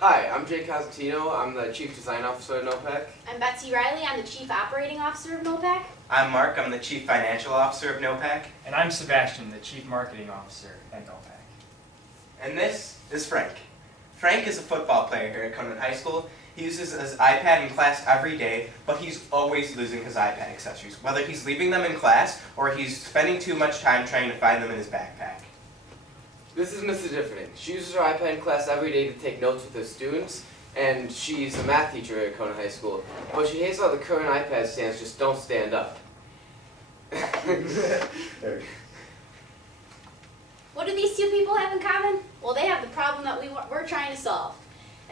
Hi, I'm Jay Cosentino. I'm the Chief Design Officer at NoPack. I'm Betsy Riley. I'm the Chief Operating Officer of NoPack. I'm Mark. I'm the Chief Financial Officer of NoPack. And I'm Sebastian, the Chief Marketing Officer at NoPack. And this is Frank. Frank is a football player here at Conant High School. He uses his iPad in class every day, but he's always losing his iPad accessories, whether he's leaving them in class or he's spending too much time trying to find them in his backpack. This is Mrs. Differting. She uses her iPad in class every day to take notes with her students, and she's a math teacher at Conant High School. But she hates how the current iPad stands just don't stand up. What do these two people have in common? Well, they have the problem that we're trying to solve.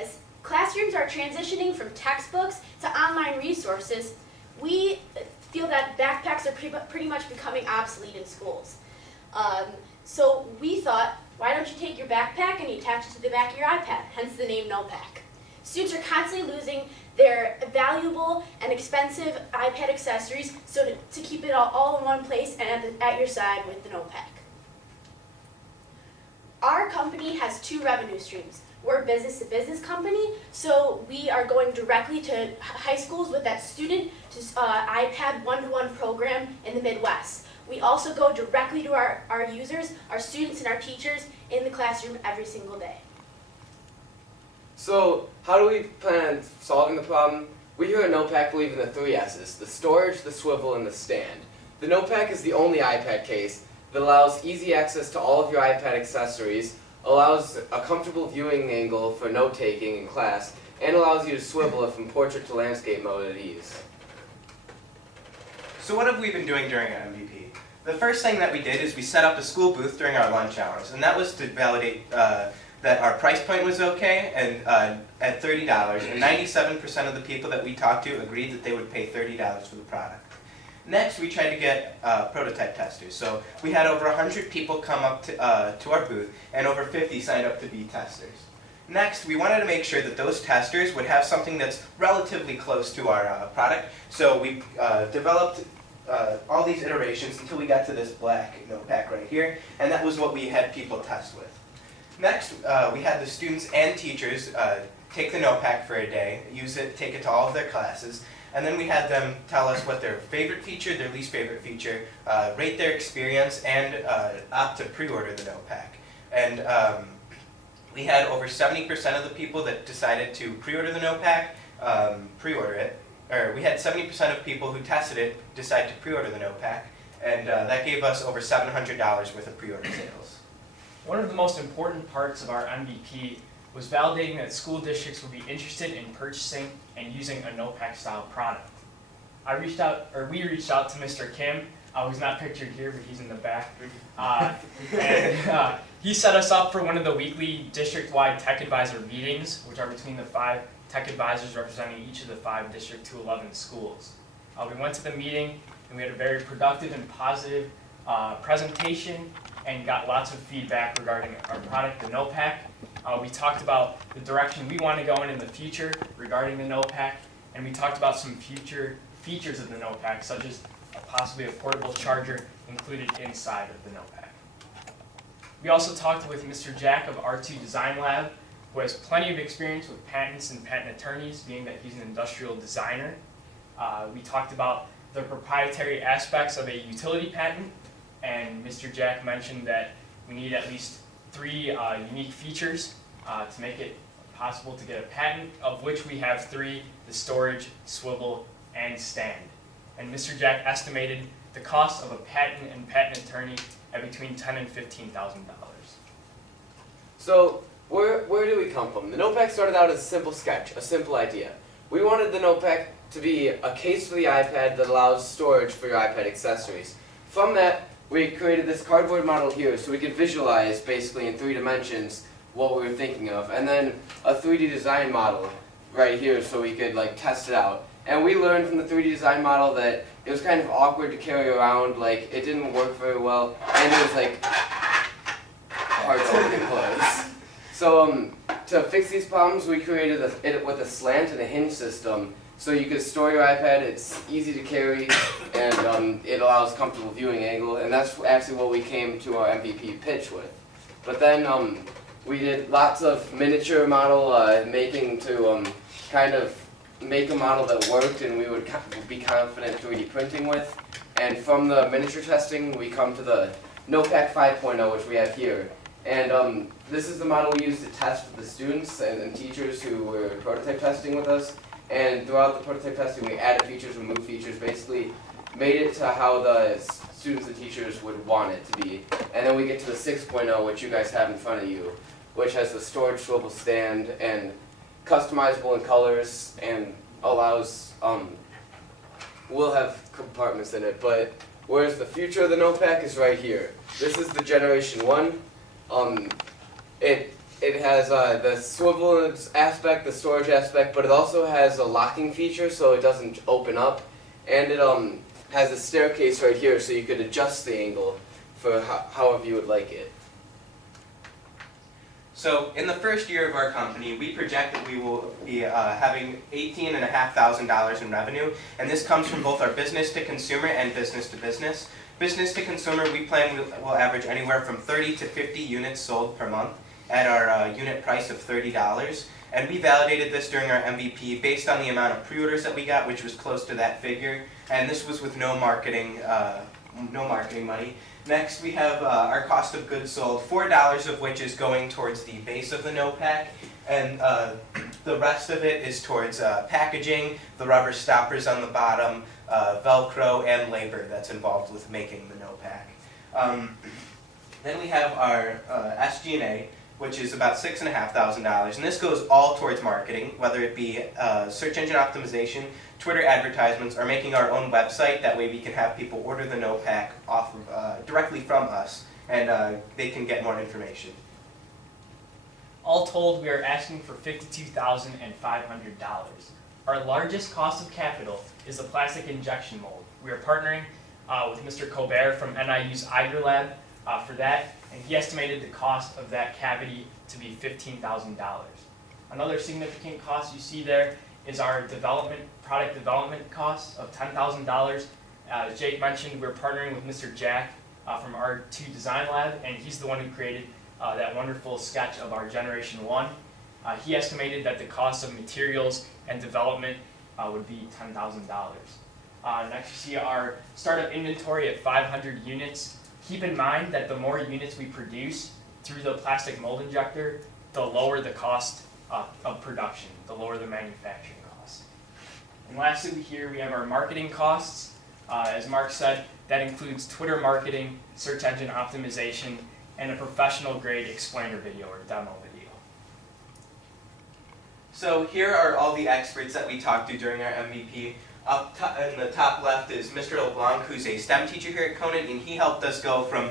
As classrooms are transitioning from textbooks to online resources, we feel that backpacks are pretty much becoming obsolete in schools. So we thought, why don't you take your backpack and you attach it to the back of your iPad, hence the name NoPack. Students are constantly losing their valuable and expensive iPad accessories, so to keep it all in one place and at your side with the NoPack. Our company has two revenue streams. We're a business-to-business company, so we are going directly to high schools with that student to iPad one-to-one program in the Midwest. We also go directly to our users, our students and our teachers in the classroom every single day. So, how do we plan on solving the problem? We here at NoPack believe in the 3 S's: the storage, the swivel, and the stand. The NoPack is the only iPad case that allows easy access to all of your iPad accessories, allows a comfortable viewing angle for note-taking in class, and allows you to swivel it from portrait to landscape mode at ease. So what have we been doing during our MVP? The first thing that we did is we set up a school booth during our lunch hours, and that was to validate that our price point was okay and at $30, and 97% of the people that we talked to agreed that they would pay $30 for the product. Next, we tried to get prototype testers. So we had over 100 people come up to our booth, and over 50 signed up to be testers. Next, we wanted to make sure that those testers would have something that's relatively close to our product. So we developed all these iterations until we got to this black NoPack right here, and that was what we had people test with. Next, we had the students and teachers take the NoPack for a day, use it, take it to all of their classes, and then we had them tell us what their favorite feature, their least favorite feature, rate their experience, and opt to pre-order the NoPack. And we had over 70% of the people that decided to pre-order the NoPack pre-order it. Or we had 70% of people who tested it decide to pre-order the NoPack, and that gave us over $700 worth of pre-order sales. One of the most important parts of our MVP was validating that school districts would be interested in purchasing and using a NoPack style product. We reached out to Mr. Kim, who's not pictured here, but he's in the back. And he set us up for one of the weekly district-wide tech advisor meetings, which are between the 5 tech advisors representing each of the 5 District 211 schools. We went to the meeting, and we had a very productive and positive presentation and got lots of feedback regarding our product, the NoPack. We talked about the direction we want to go in the future regarding the NoPack, and we talked about some future features of the NoPack, such as possibly a portable charger included inside of the NoPack. We also talked with Mr. Jack of R2 Design Lab, who has plenty of experience with patents and patent attorneys, being that he's an industrial designer. We talked about the proprietary aspects of a utility patent, and Mr. Jack mentioned that we need at least 3 unique features to make it possible to get a patent, of which we have 3: the storage, swivel, and stand. And Mr. Jack estimated the cost of a patent and patent attorney at between $10,000 and $15,000. So, where do we come from? The NoPack started out as a simple sketch, a simple idea. We wanted the NoPack to be a case for the iPad that allows storage for your iPad accessories. From that, we created this cardboard model here so we could visualize basically in 3 dimensions what we were thinking of, and then a 3D design model right here so we could test it out. And we learned from the 3D design model that it was kind of awkward to carry around, it didn't work very well, and it was hard to open and close. So to fix these problems, we created it with a slant and a hinge system, so you could store your iPad. It's easy to carry, and it allows comfortable viewing angle, and that's actually what we came to our MVP pitch with. But then we did lots of miniature model making to kind of make a model that worked and we would be confident 3D printing with. And from the miniature testing, we come to the NoPack 5.0, which we have here. And this is the model we used to test with the students and teachers who were prototype testing with us. And throughout the prototype testing, we added features, removed features, basically made it to how the students and teachers would want it to be. And then we get to the 6.0, which you guys have in front of you, which has the storage swivel stand and customizable in colors and allows, we'll have compartments in it, but whereas the future of the NoPack is right here. This is the generation 1. It has the swivel aspect, the storage aspect, but it also has a locking feature so it doesn't open up. And it has a staircase right here so you could adjust the angle for however you would like it. So in the first year of our company, we project that we will be having $18,500 in revenue, and this comes from both our business to consumer and business to business. Business to consumer, we plan will average anywhere from 30 to 50 units sold per month at our unit price of $30. And we validated this during our MVP based on the amount of pre-orders that we got, which was close to that figure. And this was with no marketing money. Next, we have our cost of goods sold, $4 of which is going towards the base of the NoPack, and the rest of it is towards packaging, the rubber stoppers on the bottom, Velcro, and labor that's involved with making the NoPack. Then we have our SG&A, which is about $6,500, and this goes all towards marketing, whether it be search engine optimization, Twitter advertisements, or making our own website. That way we can have people order the NoPack off of, directly from us, and they can get more information. All told, we are asking for $52,500. Our largest cost of capital is the plastic injection mold. We are partnering with Mr. Colbert from NIU's Eiger Lab for that, and he estimated the cost of that cavity to be $15,000. Another significant cost you see there is our product development cost of $10,000. As Jake mentioned, we're partnering with Mr. Jack from our R2 Design Lab, and he's the one who created that wonderful sketch of our Generation 1. He estimated that the cost of materials and development would be $10,000. Next, you see our startup inventory at 500 units. Keep in mind that the more units we produce through the plastic mold injector, the lower the cost of production, the lower the manufacturing cost. And lastly, here we have our marketing costs. As Mark said, that includes Twitter marketing, search engine optimization, and a professional grade explainer video or demo video. So here are all the experts that we talked to during our MVP. Up in the top left is Mr. LeBlanc, who's a STEM teacher here at Conant, and he helped us go from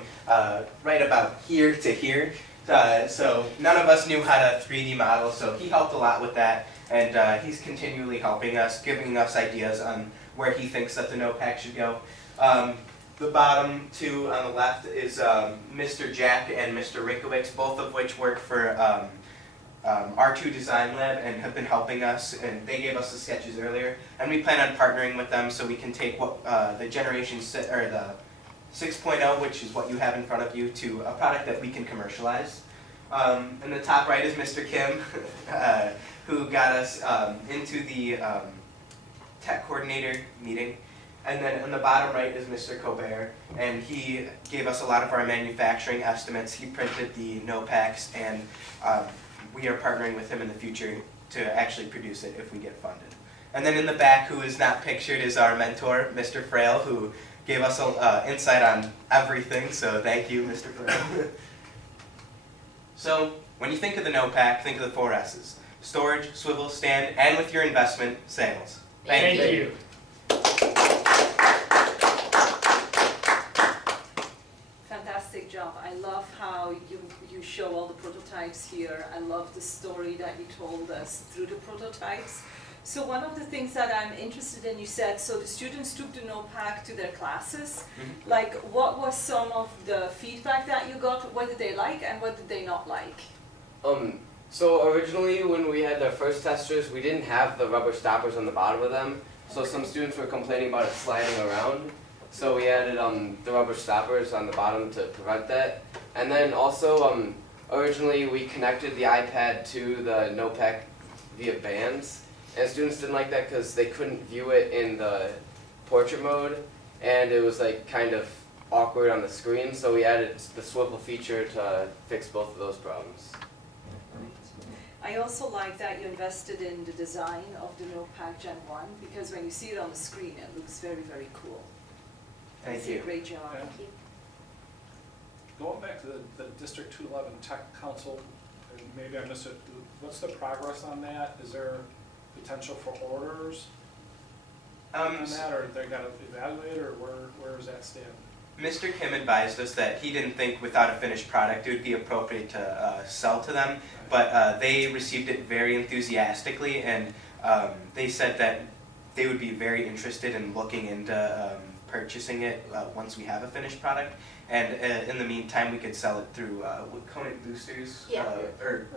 right about here to here. So none of us knew how to 3D model, so he helped a lot with that, and he's continually helping us, giving us ideas on where he thinks that the NoPack should go. The bottom two on the left is Mr. Jack and Mr. Rinkowicz, both of which work for R2 Design Lab and have been helping us, and they gave us the sketches earlier, and we plan on partnering with them so we can take what the Generation 6, or the 6.0, which is what you have in front of you, to a product that we can commercialize. In the top right is Mr. Kim, who got us into the tech coordinator meeting. And then on the bottom right is Mr. Colbert, and he gave us a lot of our manufacturing estimates. He printed the NoPacks, and we are partnering with him in the future to actually produce it if we get funded. And then in the back, who is not pictured, is our mentor, Mr. Frail, who gave us insight on everything, so thank you, Mr. Frail. So when you think of the NoPack, think of the 4 S's: storage, swivel, stand, and with your investment, sales. Thank you. Fantastic job. I love how you show all the prototypes here. I love the story that you told us through the prototypes. So one of the things that I'm interested in, you said, so the students took the NoPack to their classes. Mm-hmm. Like, what was some of the feedback that you got? What did they like and what did they not like? So originally when we had the first testers, we didn't have the rubber stoppers on the bottom of them. So some students were complaining about it sliding around. So we added the rubber stoppers on the bottom to prevent that. And then also originally we connected the iPad to the NoPack via bands, and students didn't like that because they couldn't view it in the portrait mode, and it was like kind of awkward on the screen, so we added the swivel feature to fix both of those problems. I also like that you invested in the design of the NoPack Gen 1, because when you see it on the screen, it looks very, very cool. Thank You you. did a great job. Thank you. Going back to the District 211 Tech Council, and maybe I missed it, what's the progress on that? Is there potential for orders on that, or they gotta evaluate, or where does that stand? Mr. Kim advised us that he didn't think without a finished product it would be appropriate to sell to them, but they received it very enthusiastically, and they said that they would be very interested in looking into purchasing it once we have a finished product, and in the meantime we could sell it through Conant boosters. Yeah. Or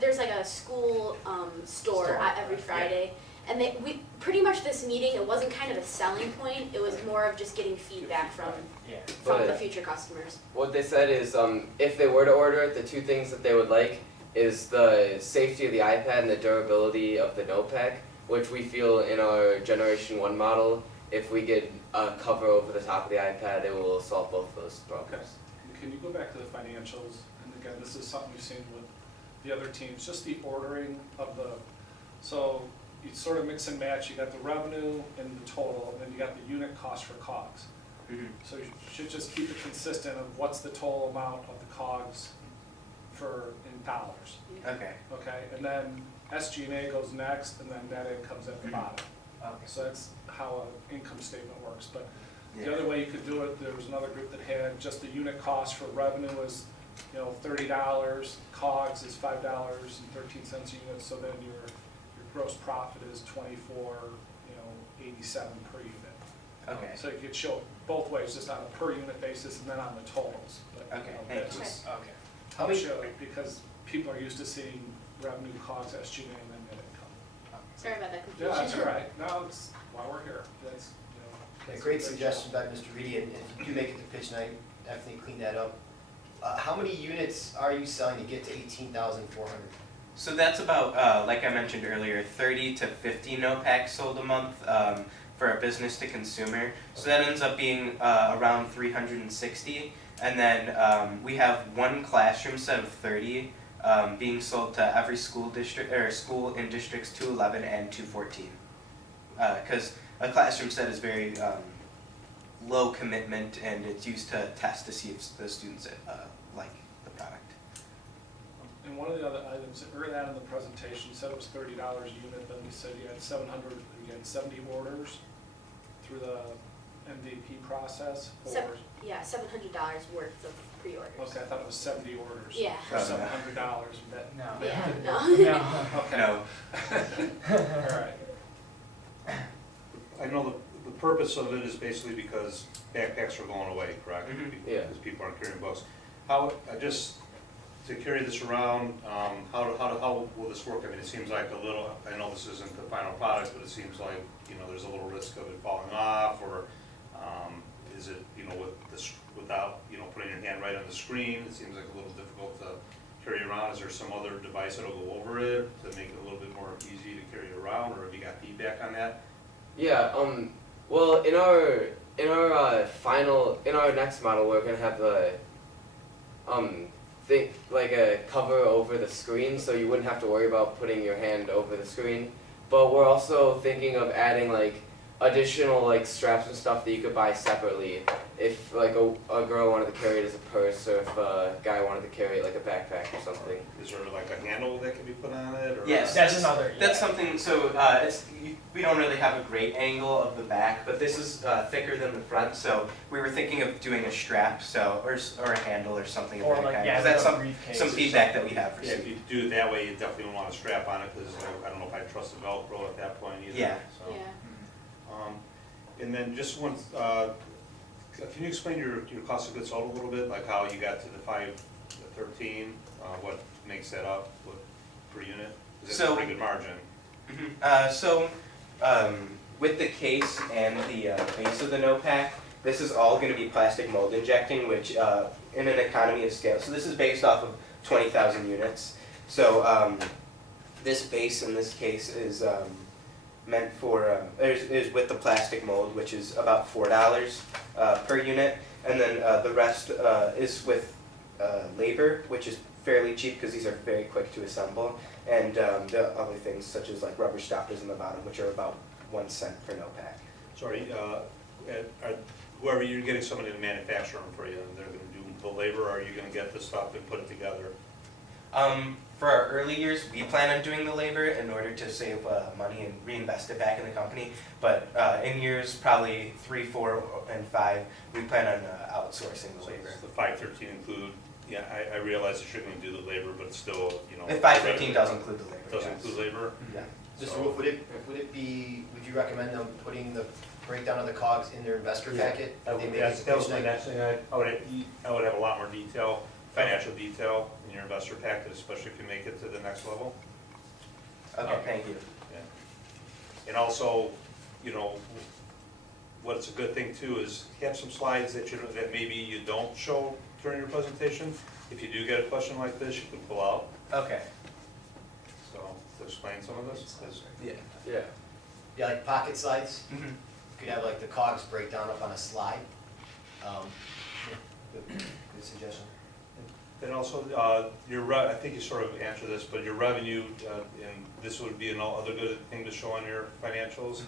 There's like a school store every Friday, and we pretty much this meeting, it wasn't kind of a selling point, it was more of just getting feedback from Yeah. the future customers. What they said is, if they were to order it, the two things that they would like is the safety of the iPad and the durability of the NoPack, which we feel in our Generation 1 model, if we get a cover over the top of the iPad, it will solve both of those problems. Can you go back to the financials? And again, this is something we've seen with the other teams, just the ordering of so you sort of mix and match, you got the revenue and the total, and then you got the unit cost for COGS. Mhm. So you should just keep it consistent of what's the total amount of the COGS in dollars, Okay. okay? And then SG&A goes next, and then net income's at the bottom. Okay. So that's how an income statement works, but Yeah. the other way you could do it, there was another group that had just the unit cost for revenue is, $30, COGS is $5.13 a unit, so then your gross profit is $24.87 per unit. Okay. So you could show it both ways, just on a per unit basis and then on the totals. But, Okay, that thank you. just Okay. helps show, because people are used to seeing revenue, COGS, SG&A, and then net income. Sorry about that Yeah, confusion. that's all right. No, it's why we're here. That's, Okay, that's a great job. suggestion by Mr. Reedy, and if you do make it to pitch night, definitely clean that up. How many units are you selling to get to 18,400? So that's about, like I mentioned earlier, 30 to 50 NoPacks sold a month for a business to consumer. So that ends up being around 360. And then we have one classroom set of 30 being sold to every school district or school in districts 211 and 214. Because a classroom set is very low commitment, and it's used to test to see if the students like the product. And one of the other items, early on in the presentation, you said it was $30 a unit, then you said you had 70 orders through the MVP process for, Yeah, $700 worth of pre-orders. okay, I thought it was 70 orders. Yeah. For $700, that, No. Yeah, no. No. okay. No. All right. I know the purpose of it is basically because backpacks are going away, correct? Mhm. Yeah. Because people aren't carrying books. How, just to carry this around, how will this work? I mean, it seems like a little, I know this isn't the final product, but it seems like, there's a little risk of it falling off, or is it, with this, without, putting your hand right on the screen, it seems like a little difficult to carry around. Is there some other device that'll go over it to make it a little bit more easy to carry it around, or have you got feedback on that? Yeah, well, in our next model, we're gonna have the, like a cover over the screen, so you wouldn't have to worry about putting your hand over the screen. But we're also thinking of adding like additional like straps and stuff that you could buy separately if like a girl wanted to carry it as a purse, or if a guy wanted to carry it like a backpack or something. Is there like a handle that can be put on it, or? Yes, That's another. That's something. So we don't really have a great angle of the back, but this is thicker than the front. So we were thinking of doing a strap, or a handle or something of Or that like, kind. yeah, 'Cause that's like a some briefcase some or feedback that something. we have Yeah, if received. you do it that way, you definitely don't want to strap on it, because I don't know if I trust the Velcro at that point either. Yeah. So. Yeah. And then just one, can you explain your cost of goods sold a little bit, like how you got to the 513, what makes that up, what per unit? 'Cause that's So- a pretty good margin. So with the case and the base of the NoPack, this is all going to be plastic mold injecting, which in an economy of scale. So this is based off of 20,000 units. So this base in this case is meant for is with the plastic mold, which is about $4 per unit, and then the rest is with labor, which is fairly cheap because these are very quick to assemble, and the other things such as like rubber stoppers in the bottom, which are about 1 cent per NoPack. Sorry, whoever, you're getting somebody to manufacture them for you, and they're gonna do the labor, or are you gonna get the stuff and put it together? For our early years, we plan on doing the labor in order to save money and reinvest it back in the company. But in years probably 3, 4, and 5, we plan on outsourcing the So labor. does the 513 include, yeah, I realize that you're gonna do the labor, but still, you know. If 515 does include the labor, Does yes. include labor? Yeah. Mr. Wolf, would it be, would you recommend them putting the breakdown of the COGS in their investor packet? They make it That was my pitch next thing, I would have a lot more detail, financial detail in your investor packet, especially if you make it to the next level. Okay, thank you. And also, you know, what's a good thing too is have some slides that that maybe you don't show during your presentation. If you do get a question like this, you can pull out, Okay. so to explain some of this. 'Cause Yeah. Yeah. Yeah, like pocket slides, Mm-hmm. you could have like the COGS breakdown up on a slide. Good suggestion. And also, I think you sort of answered this, but your revenue, and this would be another good thing to show on your financials.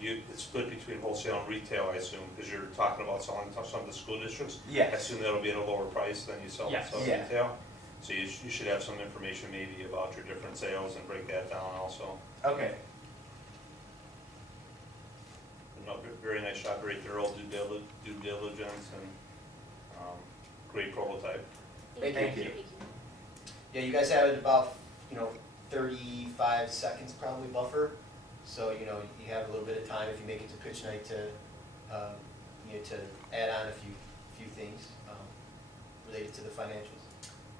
It's split between wholesale and retail, I assume, because you're talking about selling to some of the school districts. I Yes. assume that'll be at a lower price than you sell Yes. some Yeah. retail. So you should have some information maybe about your different sales and break that down also. Okay. No, very nice job, very thorough due diligence, and great prototype. Thank you. Yeah, you guys added about, 35 seconds probably buffer. So, you have a little bit of time if you make it to pitch night to add on a few things related to the financials.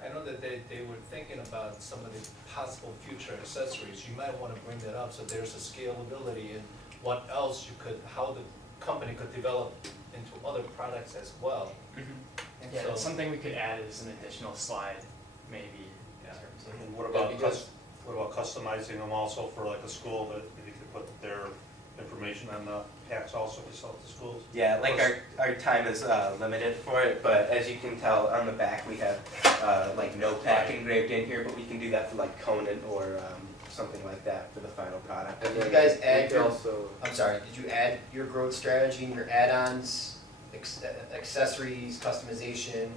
I know that they were thinking about some of the possible future accessories. You might want to bring that up so there's a scalability in what else how the company could develop into other products as well. Yeah, So- that's something we could add as an additional slide, maybe, in terms of. And what Yeah, about, because- what about customizing them also for like a school that you could put their information on the packs also to sell to schools? Yeah, like our time is limited for it, but as you can tell on the back we have like NoPack engraved in here, but we can do that for like Conant or something like that for the final product. And Did you then guys add we could your- also. I'm sorry, did you add your growth strategy and your add-ons, accessories, customization,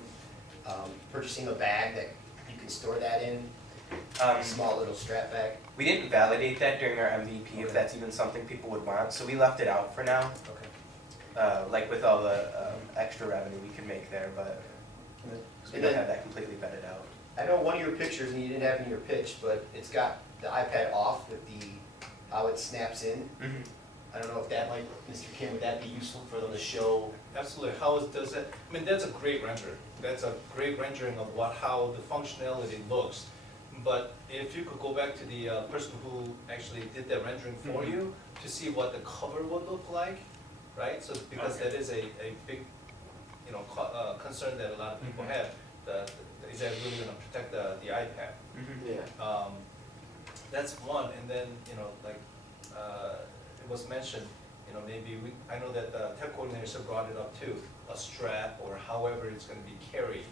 purchasing a bag that you can store that in, a small little strap bag? We didn't validate that during our MVP, if Okay. that's even something people would want, so we left it out for now. Okay. Like with all the extra revenue we could make there, but 'cause we And don't then- have that completely vetted out. I know one of your pictures, and you didn't have it in your pitch, but it's got the iPad off with how it snaps in. I don't know if that might, Mr. Kim, would that be useful for them to show? Absolutely, does it, I mean, that's a great render. That's a great rendering of how the functionality looks. But if you could go back to the person who actually did that rendering for you to see what the cover would look like, right? So, because that is a big, concern that a lot of people have, is that really gonna protect the iPad? Yeah. That's one, and then, it was mentioned, maybe I know that the tech coordinator brought it up too, a strap or however it's gonna be carried.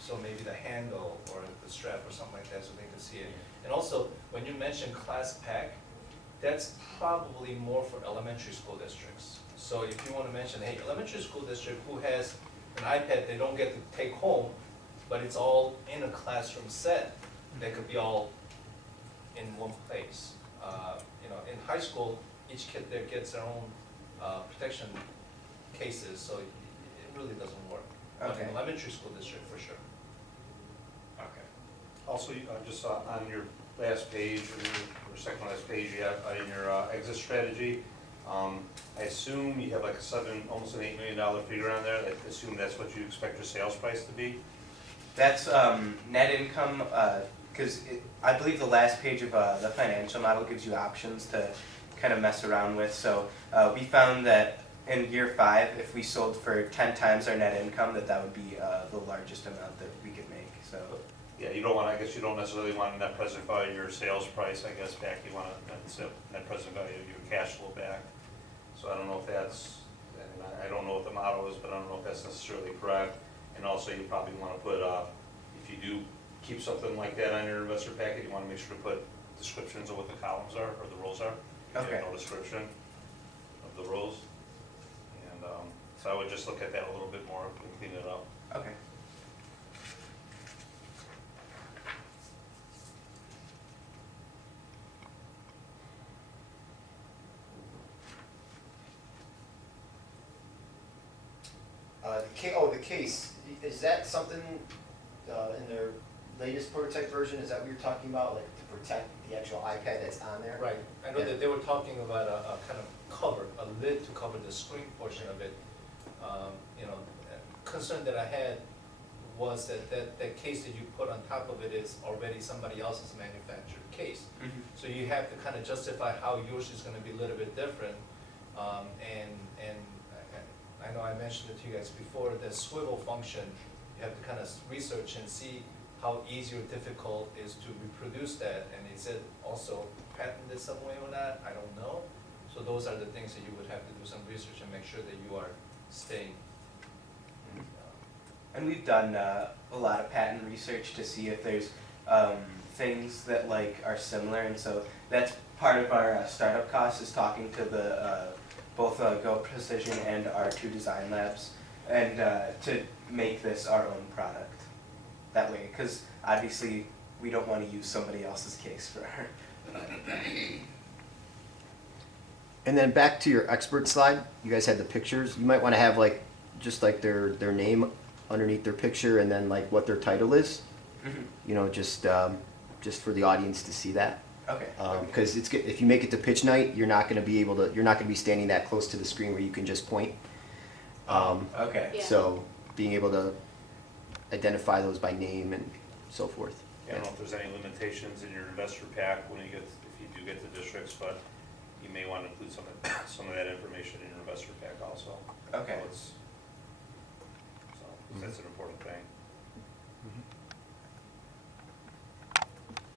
So maybe the handle or the strap or something like that so they can see it. And also, when you mention class pack, that's probably more for elementary school districts. So if you wanna mention, hey, elementary school district who has an iPad they don't get to take home, but it's all in a classroom set, that could be all in one place. In high school, each kid there gets their own protection cases, so it really doesn't work. But Okay. in elementary school district, for sure. Okay. Also, just on your last page, or second last page, you have in your exit strategy, I assume you have like almost an $8 million figure on there. I assume that's what you expect your sales price to be? That's net income, because I believe the last page of the financial model gives you options to kind of mess around with. So we found that in year 5, if we sold for 10 times our net income, that would be the largest amount that we could make, so. Yeah, you don't want, I guess you don't necessarily want net present value of your sales price, I guess, back, you want net present value of your cash flow back. So I don't know if that's, and I don't know what the motto is, but I don't know if that's necessarily correct. And also, you probably want to put, if you do keep something like that on your investor packet, you want to make sure to put descriptions of what the columns are, or the rows are. If you have no description of the rows. And so I would just look at that a little bit more and clean it up. Okay. The case, is that something in their latest prototype version, is that what you're talking about, like to protect the actual iPad that's on there? Right, I know that they were talking about a kind of cover, a lid to cover the screen portion of it. You know, concern that I had was that case that you put on top of it is already somebody else's manufactured case. Mm-hmm. So you have to kind of justify how yours is gonna be a little bit different. And I know I mentioned it to you guys before, the swivel function, you have to kind of research and see how easy or difficult is to reproduce that, and is it also patented some way or not? I don't know. So those are the things that you would have to do some research and make sure that you are staying. And we've done a lot of patent research to see if there's things that like are similar, and so that's part of our startup cost, is talking to the both Go Precision and R2 Design Labs, and to make this our own product that way, because obviously we don't want to use somebody else's case for our And then back to your expert slide, you guys had the pictures. You might want to have like, just like their name underneath their picture, and then like what their title is. You know, just for the audience to see that. Okay. Because if you make it to pitch night, you're not going to be standing that close to the screen where you can just point. Okay. Yeah. So being able to identify those by name and so forth. I don't know if there's any limitations in your investor pack when you get, if you do get the districts, but you may want to include some of that information in your investor pack also. Okay. So that's an important thing. Mhm.